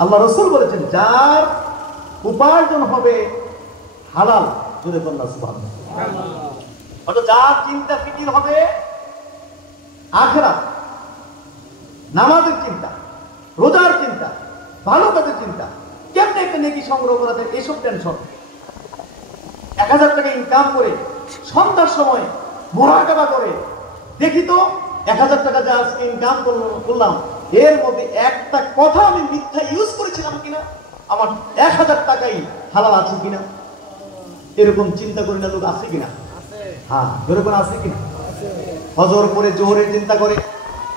আল্লাহ রাসূল বলেছেন, যার উপার্জন হবে হালাল, যদি বলেন সুবহানাল্লাহ, অর্থাৎ যার চিন্তা ফিকির হবে আখিরাত, নামাজের চিন্তা, রোজার চিন্তা, ভালো কাজের চিন্তা, কেমনে একটা নেকি সংগ্রহ করাতে, এইসব টেনশন। 1000 টাকা ইনকাম করে সন্ধ্যার সময় মুরাকাবা করে দেখি তো 1000 টাকা যা আজকে ইনকাম করলাম, এর মধ্যে একটা কথা আমি মিথ্যা ইউজ করেছিলাম কিনা, আমার 1000 টাকাই হালাল আছে কিনা, এরকম চিন্তা করি না লোক আছে কিনা? হ্যাঁ, এরকম আছে কিনা? ফজর করে জোহরের চিন্তা করে,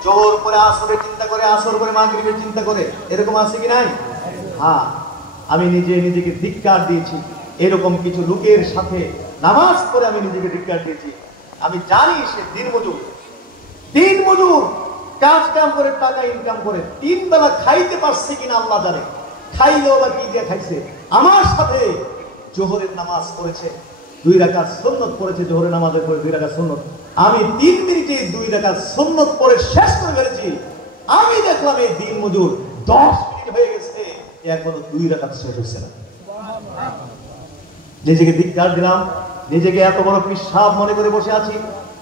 জোহর করে আসরের চিন্তা করে, আসর করে মাগরিবের চিন্তা করে, এরকম আছে কি নাই? হ্যাঁ, আমি নিজেকে ধিক্কার দিয়েছি। এরকম কিছু লোকের সাথে নামাজ পড়ে আমি নিজেকে ধিক্কার দিয়েছি। আমি জানি সে দিন মজুর কাজ কাম করে টাকা ইনকাম করে 3 বেলা খাইতে পারছে কিনা আল্লাহ জানে। খাইলেও বা কি দিয়ে খাইছে। আমার সাথে জোহরের নামাজ পড়েছে, 2 রাকাত সুন্নত পড়েছে, জোহরের নামাজের পরে 2 রাকাত সুন্নত। আমি 3 মিনিটে 2 রাকাত সুন্নত পড়ে শেষ করে ফেলেছি। আমি দেখলাম এই দিন মজুর 10 মিনিট হয়ে গেছে, এখনো 2 রাকাত শেষ হচ্ছে না। নিজেকে ধিক্কার দিলাম, নিজেকে এত বড় পিশাব মনে করে বসে আছি,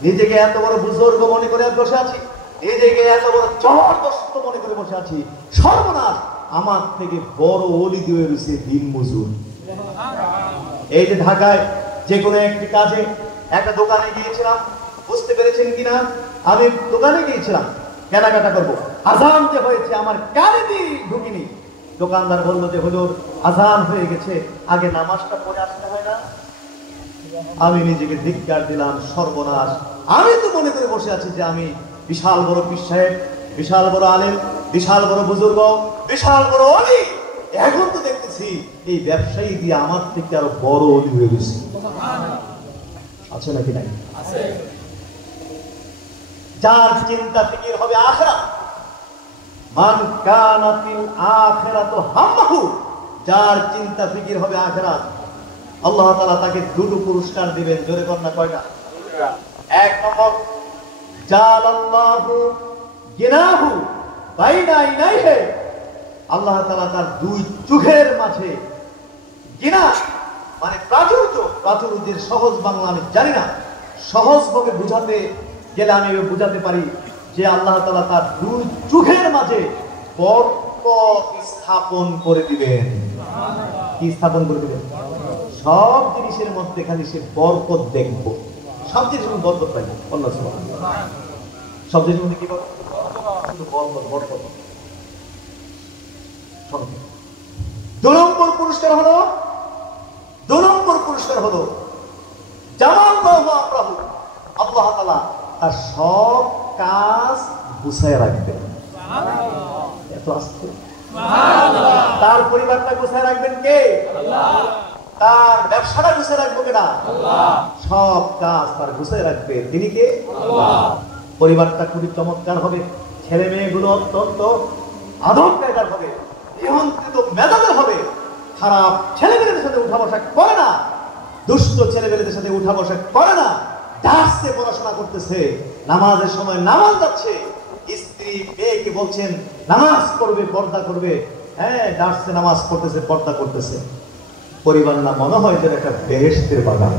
নিজেকে এত বড় বুজুর্গ মনে করে বসে আছি, নিজেকে এত বড় জবরদস্ত মনে করে বসে আছি। সর্বনাশ, আমার থেকে বড় ওলি দিয়ে রয়েছে দিন মজুর। এই যে ঢাকায় যে কোনো একটি কাজে একটা দোকানে গিয়েছিলাম, বুঝতে পেরেছেন কিনা, আমি দোকানে গিয়েছিলাম কেনাকাটা করবো, আজান যে হয়েছে আমার কানে দিয়ে ঢুকিনি। দোকানদার বললো যে হুজুর আজান হয়ে গেছে, আগে নামাজটা পড়ে আসতে হয় না? আমি নিজেকে ধিক্কার দিলাম, সর্বনাশ। আমি তো মনে করে বসে আছি যে আমি বিশাল বড় পীর সাহেব, বিশাল বড় আলেম, বিশাল বড় বুজুর্গ, বিশাল বড় ওলি। এখন তো দেখতেছি এই ব্যবসায়ী দিয়ে আমার থেকে আরো বড় ওলি হয়ে গেছে। আছে নাকি নাই? যার চিন্তা ফিকির হবে আখিরাত, মান কানাতিল আখিরাতু হাম্মাহু, যার চিন্তা ফিকির হবে আখিরাত, আল্লাহ তাআলা তাকে 2টো পুরস্কার দিবেন। জোরে কর না, কয়টা? 1 নম্বর, জালাল্লাহু গিনাহু বাইনা আইনাইহি, আল্লাহ তাআলা তার 2 চোখের মাঝে, গিনা মানে প্রাচুর্যের সহজ বাংলা আমি জানি না, সহজভাবে বুঝাতে গেলে আমি বুঝাতে পারি যে আল্লাহ তাআলা তার 2 চোখের মাঝে বরকত স্থাপন করে দিবেন। কি স্থাপন করে দিবেন? সব জিনিসের মধ্যে খালি সে বরকত দেখবো, সব জিনিসের মধ্যে বরকত পাইবে। আল্লাহ সুবহানাহু, সব জিনিসের মধ্যে কি পাবো? শুধু বরকত। 2 নম্বর পুরস্কার হলো জামাল্লাহু আমরাহু, আল্লাহ তাআলা তার সব কাজ গুছায় রাখবেন। এত আস্তে, তার পরিবারটা গুছায় রাখবেন কে? আল্লাহ। তার ব্যবসাটা গুছায় রাখবো কেনা? আল্লাহ। সব কাজ তার গুছায় রাখবে তিনি কে? আল্লাহ। পরিবারটা খুবই চমৎকার হবে, ছেলে মেয়েগুলো অত্যন্ত আদব কায়দার হবে, নিয়ন্ত্রিত মেজাজের হবে, খারাপ ছেলেমেয়েদের সাথে উঠা বসা করে না, দুষ্ট ছেলেমেয়েদের সাথে উঠা বসা করে না, দাসে পড়াশোনা করতেছে, নামাজের সময় নামাজ যাচ্ছে, স্ত্রী মেয়েকে বলছেন নামাজ পড়বে, পর্দা করবে, হ্যাঁ দাসে নামাজ পড়তেছে, পর্দা করতেছে। পরিবার না মনে হয় যে একটা বেহেশতের বাগান।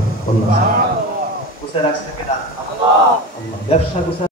গুছায় রাখছে কিনা? আল্লাহ। ব্যবসা গুছায়